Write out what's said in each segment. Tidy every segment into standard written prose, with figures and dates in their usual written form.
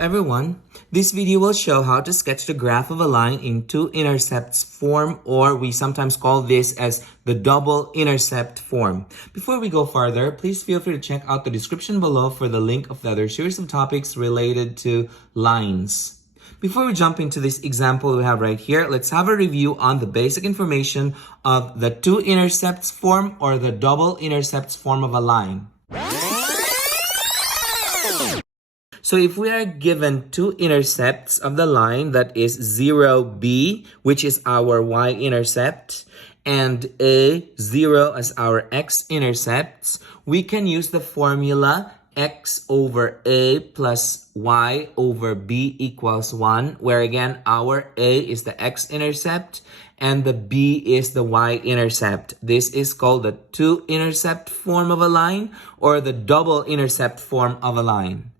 everyone, this video will show how to sketch the graph of a line in two-intercepts form, or we sometimes call this as the double-intercept form. Before we go further, please feel free to check out the description below for the link of the other series of topics related to lines. Before we jump into this example we have right here, let's have a review on the basic information of the two-intercepts form or the double-intercepts form of a line. So if we are given two intercepts of the line, that is 0b, which is our y-intercept, and a0 as our x-intercepts, we can use the formula x over a plus y over b equals 1, where again, our a is the x-intercept and the b is the y-intercept. This is called the two-intercept form of a line or the double-intercept form of a line.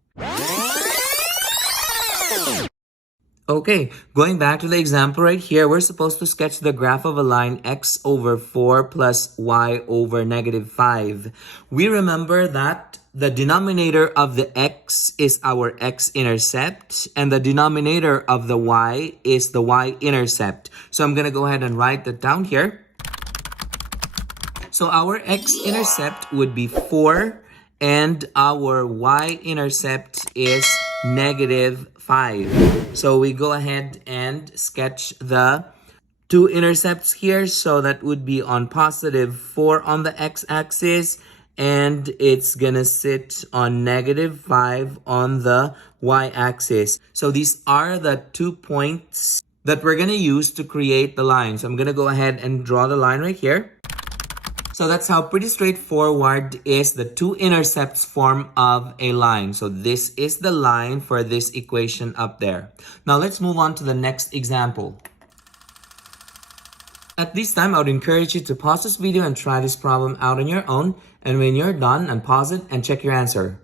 Okay, going back to the example right here, we're supposed to sketch the graph of a line x over 4 plus y over negative 5. We remember that the denominator of the x is our x-intercept and the denominator of the y is the y-intercept. So I'm going to go ahead and write that down here. So our x-intercept would be 4 and our y-intercept is negative 5. So we go ahead and sketch the two intercepts here. So that would be on positive 4 on the x-axis and it's gonna sit on negative 5 on the y-axis. So these are the 2 points that we're gonna use to create the line. So I'm gonna go ahead and draw the line right here. So that's how pretty straightforward is the two-intercepts form of a line. So this is the line for this equation up there. Now let's move on to the next example. At this time, I would encourage you to pause this video and try this problem out on your own. And when you're done, unpause it and check your answer.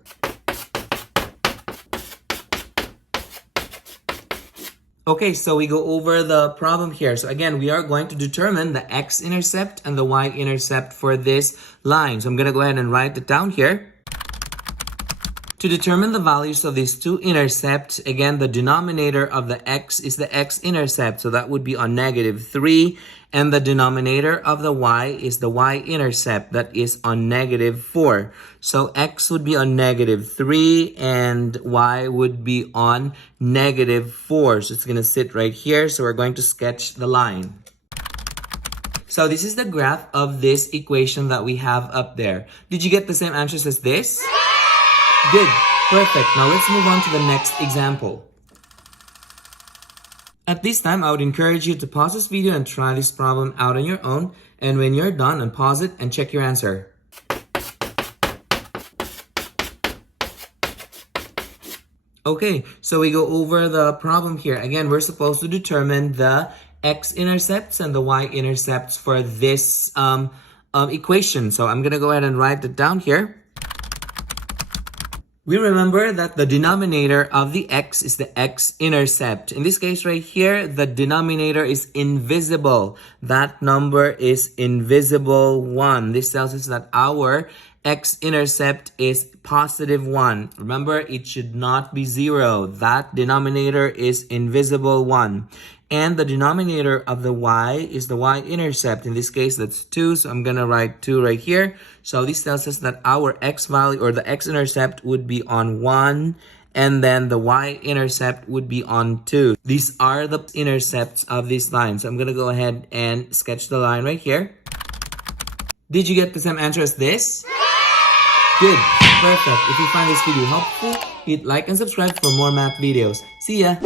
Okay, so we go over the problem here. So again, we are going to determine the x-intercept and the y-intercept for this line. So I'm going to go ahead and write it down here. To determine the values of these two intercepts, again, the denominator of the x is the x-intercept. So that would be on negative 3. And the denominator of the y is the y-intercept. That is on negative 4. So x would be on negative 3 and y would be on negative 4. So it's going to sit right here. So we're going to sketch the line. So this is the graph of this equation that we have up there. Did you get the same answers as this? Good. Perfect. Now let's move on to the next example. At this time, I would encourage you to pause this video and try this problem out on your own. And when you're done, unpause it and check your answer. Okay, so we go over the problem here. Again, we're supposed to determine the x-intercepts and the y-intercepts for this equation. So I'm going to go ahead and write it down here. We remember that the denominator of the x is the x-intercept. In this case right here, the denominator is invisible. That number is invisible 1. This tells us that our x-intercept is positive 1. Remember, it should not be 0. That denominator is invisible 1. And the denominator of the y is the y-intercept. In this case, that's 2. So I'm going to write 2 right here. So this tells us that our x value or the x-intercept would be on 1. And then the y-intercept would be on 2. These are the intercepts of this line. So I'm going to go ahead and sketch the line right here. Did you get the same answer as this? Good. Perfect. If you find this video helpful, hit like and subscribe for more math videos. See ya!